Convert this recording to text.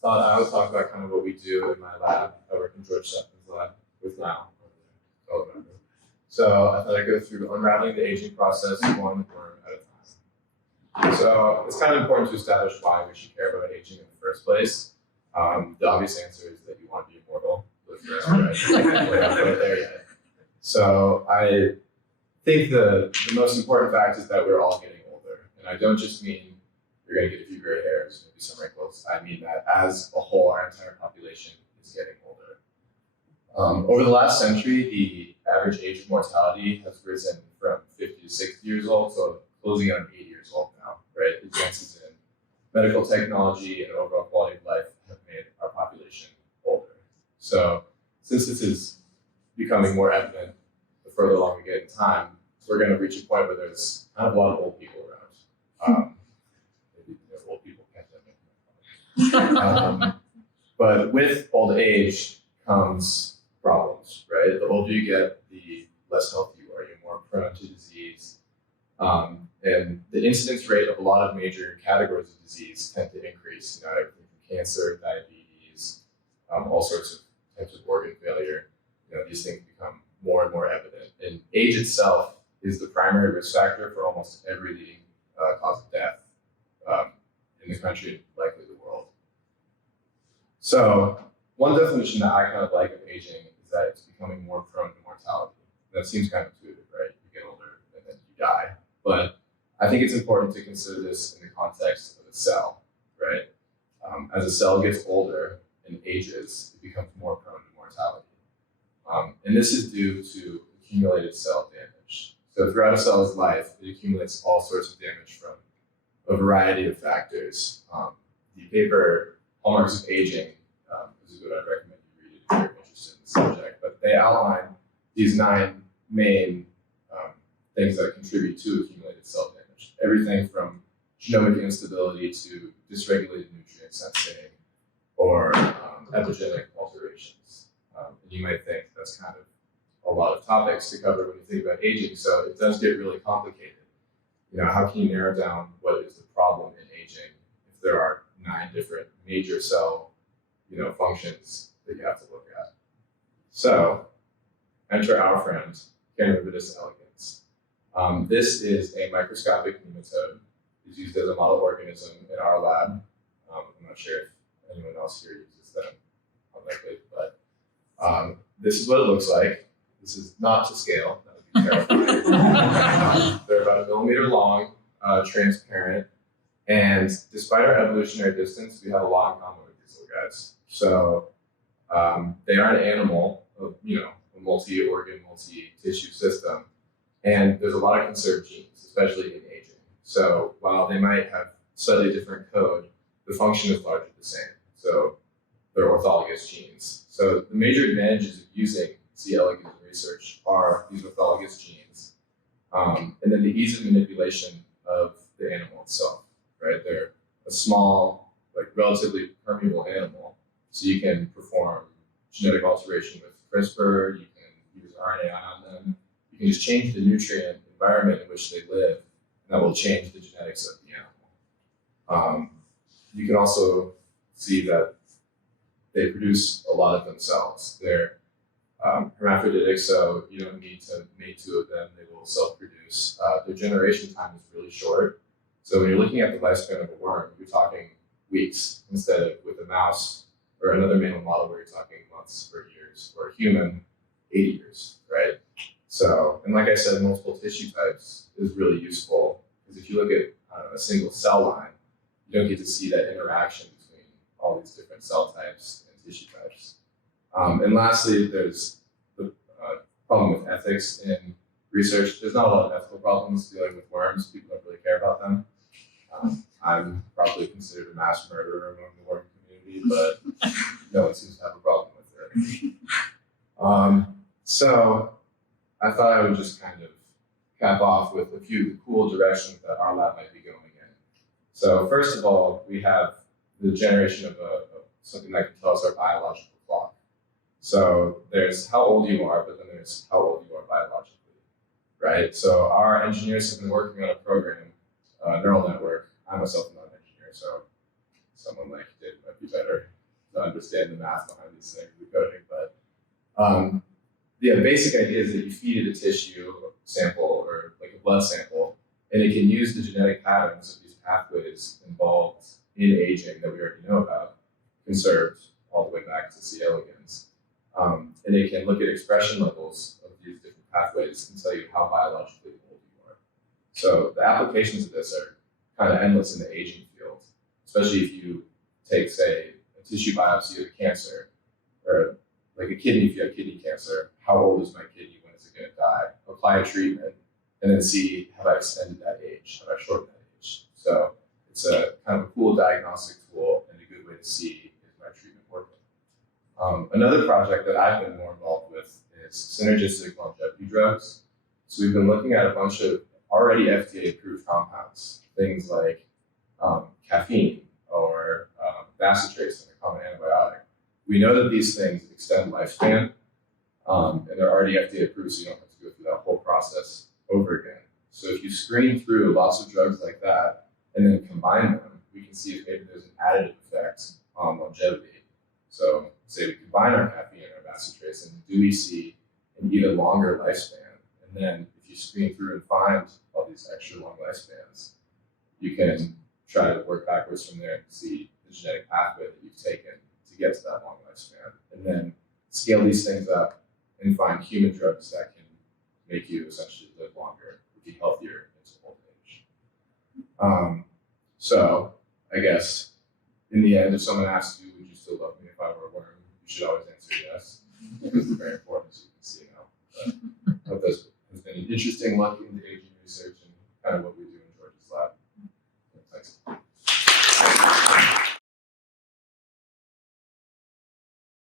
thought I would talk about kind of what we do in my lab. I work in George Stephan's lab with Lau. So I thought I'd go through unraveling the aging process one worm at a time. So it's kind of important to establish why we should care about aging in the first place. The obvious answer is that you want to be immortal. Live forever, right? We're not quite there yet. So I think the most important fact is that we're all getting older. And I don't just mean you're going to get a few gray hairs, maybe some wrinkles. I mean that as a whole, our entire population is getting older. Over the last century, the average age of mortality has risen from 50 to 60 years old, so closing in on 80 years old now, right? Advances in medical technology and overall quality of life have made our population older. So since this is becoming more evident the further along we get in time, we're going to reach a point where there's kind of a lot of old people around. Maybe old people pandemic. But with old age comes problems, right? The older you get, the less healthy you are. You're more prone to disease. And the incidence rate of a lot of major categories of disease tend to increase. You know, everything from cancer, diabetes, all sorts of types of organ failure. You know, these things become more and more evident. And age itself is the primary risk factor for almost every leading cause of death in the country and likely the world. So one definition that I kind of like of aging is that it's becoming more prone to mortality. That seems kind of intuitive, right? You get older and then you die. But I think it's important to consider this in the context of a cell, right? As a cell gets older and ages, it becomes more prone to mortality. And this is due to accumulated cell damage. So throughout a cell's life, it accumulates all sorts of damage from a variety of factors. The paper, Hallmarks of Aging, is a good, I'd recommend you read it if you're interested in the subject. But they outline these 9 main things that contribute to accumulated cell damage. Everything from genomic instability to dysregulated nutrient sensing or epigenetic alterations. And you might think that's kind of a lot of topics to cover when you think about aging, so it does get really complicated. You know, how can you narrow down what is the problem in aging if there are 9 different major cell, functions that you have to look at? So, enter our friend, Unraveling elegans. This is a microscopic nematode. It's used as a model organism in our lab. I'm not sure if anyone else here uses them, unlikely, but this is what it looks like. This is not to scale, that would be terrifying. They're about 1 millimeter long, transparent, and despite our evolutionary distance, we have a lot in common with these little guys. So they are an animal, a multi-organ, multi-tissue system, and there's a lot of conserved genes, especially in aging. So while they might have slightly different code, the function is largely the same. So they're orthologous genes. So the major advantages of using C. elegans in research are these orthologous genes, and then the ease of manipulation of the animal itself, right? They're a small, relatively permeable animal, so you can perform genetic alteration with CRISPR, you can use RNA on them, you can just change the nutrient environment in which they live, and that will change the genetics of the animal. You can also see that they produce a lot of themselves. They're hermaphroditic, so you don't need to mate 2 of them, they will self-produce. Their generation time is really short. So when you're looking at the lifespan of a worm, you're talking weeks instead of with a mouse or another mammal model where you're talking months or years, or a human, 80 years, right? So, and like I said, multiple tissue types is really useful because if you look at a single cell line, you don't get to see that interaction between all these different cell types and tissue types. And lastly, there's the problem with ethics in research. There's not a lot of ethical problems dealing with worms. People don't really care about them. I'm probably considered a mass murderer among the worm community, but no one seems to have a problem with it. So I thought I would just kind of cap off with a few of the cool directions that our lab might be going in. So first of all, we have the generation of something that can tell us our biological clock. So there's how old you are, but then there's how old you are biologically, right? So our engineers have been working on a program, neural network. I myself am not an engineer, so someone like you did might be better. math behind these things, the coding, but the basic idea is that you feed it a tissue sample or like a blood sample, and it can use the genetic patterns of these pathways involved in aging that we already know about, conserved all the way back to C. elegans. And it can look at expression levels of these different pathways and tell you how biologically old you are. So the applications of this are kind of endless in the aging field, especially if you take, say, a tissue biopsy of a cancer, or like a kidney if you have kidney cancer. How old is my kidney? When is it going to die? Apply a treatment, and then see, have I extended that age? Have I shortened that age? So it's a kind of a cool diagnostic tool and a good way to see, is my treatment working? Another project that I've been more involved with is synergistic longevity drugs. So we've been looking at a bunch of already FDA-approved compounds, things like caffeine or bacitracin, a common antibiotic. We know that these things extend lifespan, and they're already FDA approved, so you don't have to go through that whole process over again. So if you screen through lots of drugs like that and then combine them, we can see if maybe there's an additive effect on longevity. So say we combine our caffeine and our bacitracin, do we see an even longer lifespan? And then if you screen through and find all these extra long lifespans, you can try to work backwards from there and see the genetic pathway that you've taken to get to that long lifespan, and then scale these things up and find human drugs that can make you essentially live longer, be healthier into old age. So I guess in the end, if someone asks you, would you still love me if I were a worm? You should always answer yes, because it's very important, as you can see now. But I hope this has been an interesting look into aging research and kind of what we do in George's lab. Thanks.